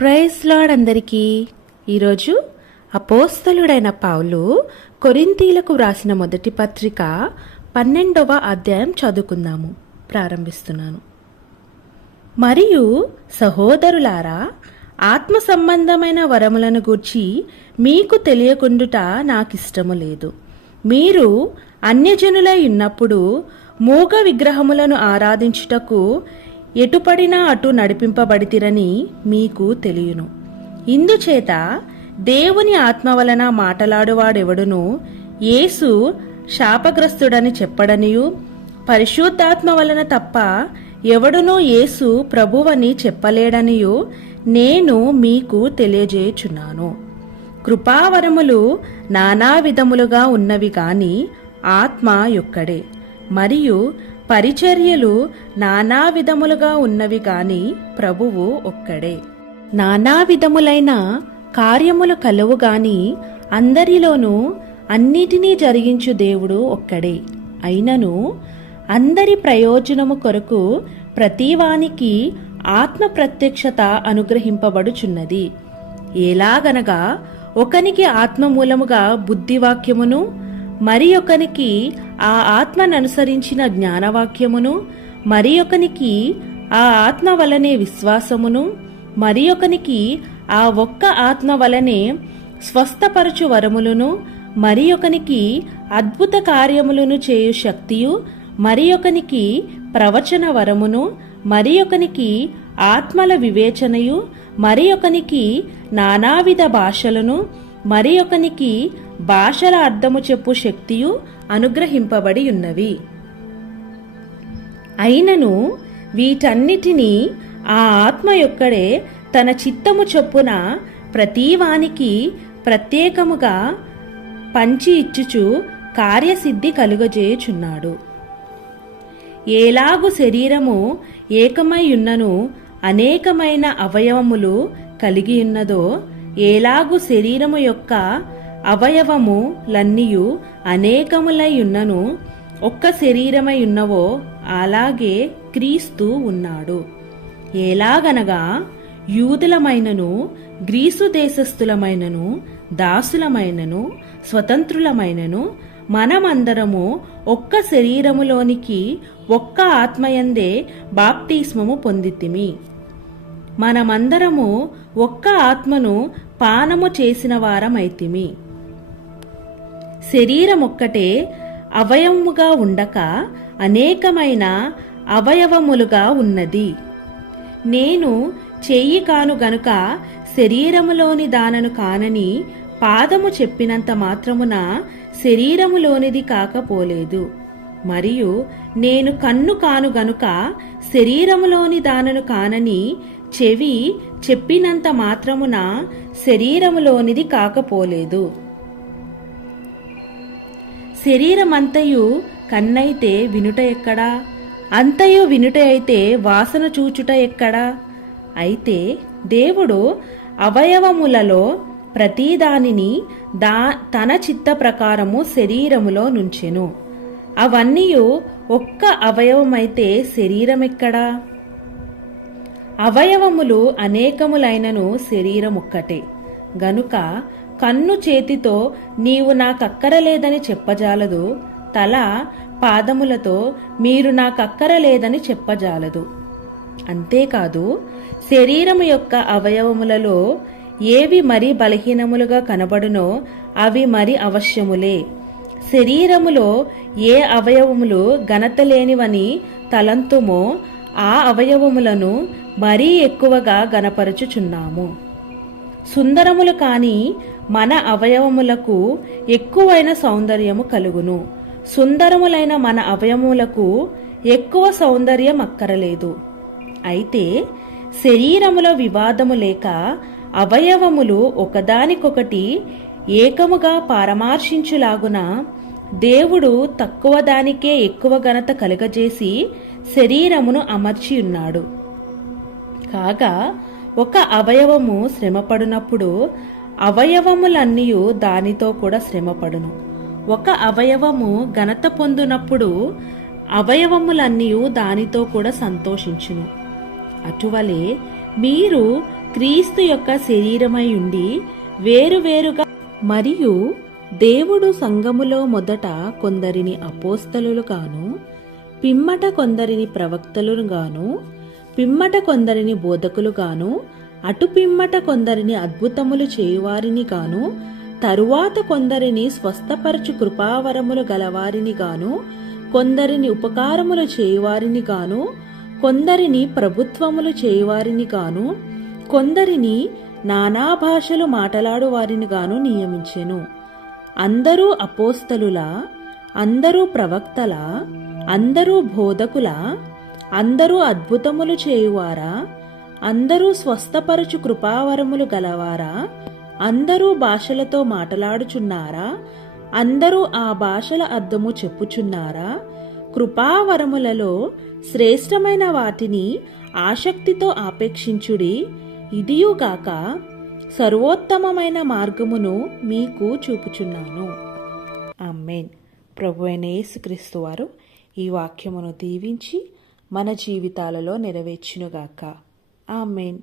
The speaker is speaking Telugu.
ప్రైజ్ లార్డ్ అందరికీ. ఈరోజు అపోస్తలుడైన పౌలు కొరింథీలకు వ్రాసిన మొదటి పత్రిక 12వ అధ్యాయం చదువుకుందాము. ప్రారంభిస్తున్నాను. మరియు సహోదరులారా, ఆత్మ సంబంధమైన వరములను గూర్చి మీకు తెలియకుండుట నాకిష్టము లేదు. మీరు అన్యజనులై ఉన్నప్పుడు మూగ విగ్రహములను ఆరాధించుటకు ఎటుపడినా అటు నడిపింపబడితిరని మీకు తెలియను. ఇందుచేత దేవుని ఆత్మ వలన మాటలాడువాడెవడును యేసు శాపగ్రస్తుడని చెప్పడనియు, పరిశుద్ధాత్మ వలన తప్ప ఎవడునూ యేసు ప్రభువని చెప్పలేడనియు నేను మీకు తెలియజేయుచున్నాను. కృపావరములు నానా విధములుగా ఉన్నవి గాని ఆత్మ యొక్కడే, మరియు పరిచర్యలు నానా విధములుగా ఉన్నవి గాని ప్రభువు ఒక్కడే. నానా విధములైన కార్యములు కలవు గాని అందరిలోనూ అన్నిటినీ జరిగించు దేవుడు ఒక్కడే. అయినను అందరి ప్రయోజనము కొరకు ప్రతివానికి ఆత్మ ప్రత్యక్షత అనుగ్రహింపబడుచున్నది. ఎలాగనగా ఒకనికి ఆత్మ మూలముగా బుద్ధివాక్యమును, మరి ఒకనికి ఆ ఆత్మననుసరించిన జ్ఞానవాక్యమును, మరి ఒకనికి ఆ ఆత్మ వలనే విశ్వాసమును, మరి ఒకనికి ఆ ఒక్క ఆత్మ వలనే స్వస్థపరచు వరములను, మరి ఒకనికి అద్భుత కార్యములను చేయు శక్తియు, మరి ఒకనికి ప్రవచన వరమును, మరి ఒకనికి ఆత్మల వివేచనయు, మరి ఒకనికి నానావిధ భాషలను, మరి ఒకనికి భాషల అర్థము చెప్పు శక్తియు అనుగ్రహింపబడి ఉన్నవి. అయినను వీటన్నిటినీ ఆ ఆత్మ యొక్కడే తన చిత్తము చొప్పున ప్రతివానికి ప్రత్యేకముగా పంచి ఇచ్చుచు కార్యసిద్ధి కలుగజేయుచున్నాడు. ఏలాగు శరీరము ఏకమై ఉన్నను అనేకమైన అవయవములు కలిగి ఉన్నదో, ఏలాగు శరీరము యొక్క అవయవములన్నీయు అనేకములై ఉన్నను ఒక్క శరీరమై ఉన్నవో, అలాగే క్రీస్తు ఉన్నాడు. ఎలాగనగా యూదులమైనను, గ్రీసు దేశస్థులమైనను, దాసులమైనను, స్వతంత్రులమైనను మనమందరము ఒక్క శరీరములోనికి ఒక్క ఆత్మయందే బాప్తిస్మము పొందితిమి. మనమందరము ఒక్క ఆత్మను పానము చేసిన వారమైతిమి. శరీరమొక్కటే అవయవముగా ఉండక అనేకమైన అవయవములుగా ఉన్నది. నేను చెయ్యి కాను గనుక శరీరములోని దానను కానని పాదము చెప్పినంత మాత్రమున శరీరములోనిది కాకపోలేదు. మరియు నేను కన్ను కాను గనుక శరీరములోని దానను కానని చెవి చెప్పినంత మాత్రమున శరీరములోనిది కాకపోలేదు. శరీరమంతయు కన్నైతే వినుట ఎక్కడా? అంతయు వినుట అయితే వాసన చూచుట ఎక్కడా? అయితే దేవుడు అవయవములలో ప్రతిదానిని తన చిత్త ప్రకారము శరీరములో నుంచెను. అవన్నీయు ఒక్క అవయవమైతే శరీరమెక్కడా? అవయవములు అనేకములైనను శరీరమొక్కటే. గనుక కన్ను చేతితో నీవు నాకక్కరలేదని చెప్పజాలదు, తల పాదములతో మీరు నాకక్కరలేదని చెప్పజాలదు. అంతేకాదు, శరీరము యొక్క అవయవములలో ఏవి మరి బలహీనములుగా కనబడునో అవి మరి అవశ్యములే. శరీరములో ఏ అవయవములు ఘనత లేనివని తలంతుమో ఆ అవయవములను మరీ ఎక్కువగా గనపరచుచున్నాము. సుందరములు కాని మన అవయవములకు ఎక్కువైన సౌందర్యము కలుగును. సుందరములైన మన అవయవములకు ఎక్కువ సౌందర్యం అక్కరలేదు. అయితే శరీరములో వివాదము లేక అవయవములు ఒకదానికొకటి ఏకముగా పరామర్శించులాగున దేవుడు తక్కువ దానికే ఎక్కువ ఘనత కలుగజేసి శరీరమును అమర్చియున్నాడు. కాగా ఒక అవయవము శ్రమపడినప్పుడు అవయవములన్నీయు దానితో కూడా శ్రమపడును. ఒక అవయవము ఘనత పొందునప్పుడు అవయవములన్నీయు దానితో కూడా సంతోషించును. అటువలే మీరు క్రీస్తు యొక్క శరీరమై ఉండి వేరువేరుగా, మరియు దేవుడు సంఘములో మొదట కొందరిని అపోస్తలుగాను, పిమ్మట కొందరిని ప్రవక్తలుగాను, పిమ్మట కొందరిని బోధకులుగాను, అటు పిమ్మట కొందరిని అద్భుతములు చేయువారిని గాను, తరువాత కొందరిని స్వస్థపరచు కృపావరములు గలవారిని గాను, కొందరిని ఉపకారములు చేయువారిని గాను, కొందరిని ప్రభుత్వములు చేయువారిని గాను, కొందరిని నానా భాషలు మాటలాడు వారిని గాను నియమించెను. అందరూ అపోస్తలులా? అందరూ ప్రవక్తలా? అందరూ బోధకులా? అందరూ అద్భుతములు చేయువారా? అందరూ స్వస్థపరచు కృపావరములు గలవారా? అందరూ భాషలతో మాటలాడుచున్నారా? అందరూ ఆ భాషల అర్థము చెప్పుచున్నారా? కృపావరములలో శ్రేష్టమైన వాటిని ఆసక్తితో ఆపేక్షించుడి. ఇదియుగాక సర్వోత్తమమైన మార్గమును మీకు చూపుచున్నాను. ఆమేన్. ప్రభువైన యేసుక్రీస్తు వారు ఈ వాక్యమును దీవించి మన జీవితాలలో నెరవేర్చునుగాక. ఆమేన్.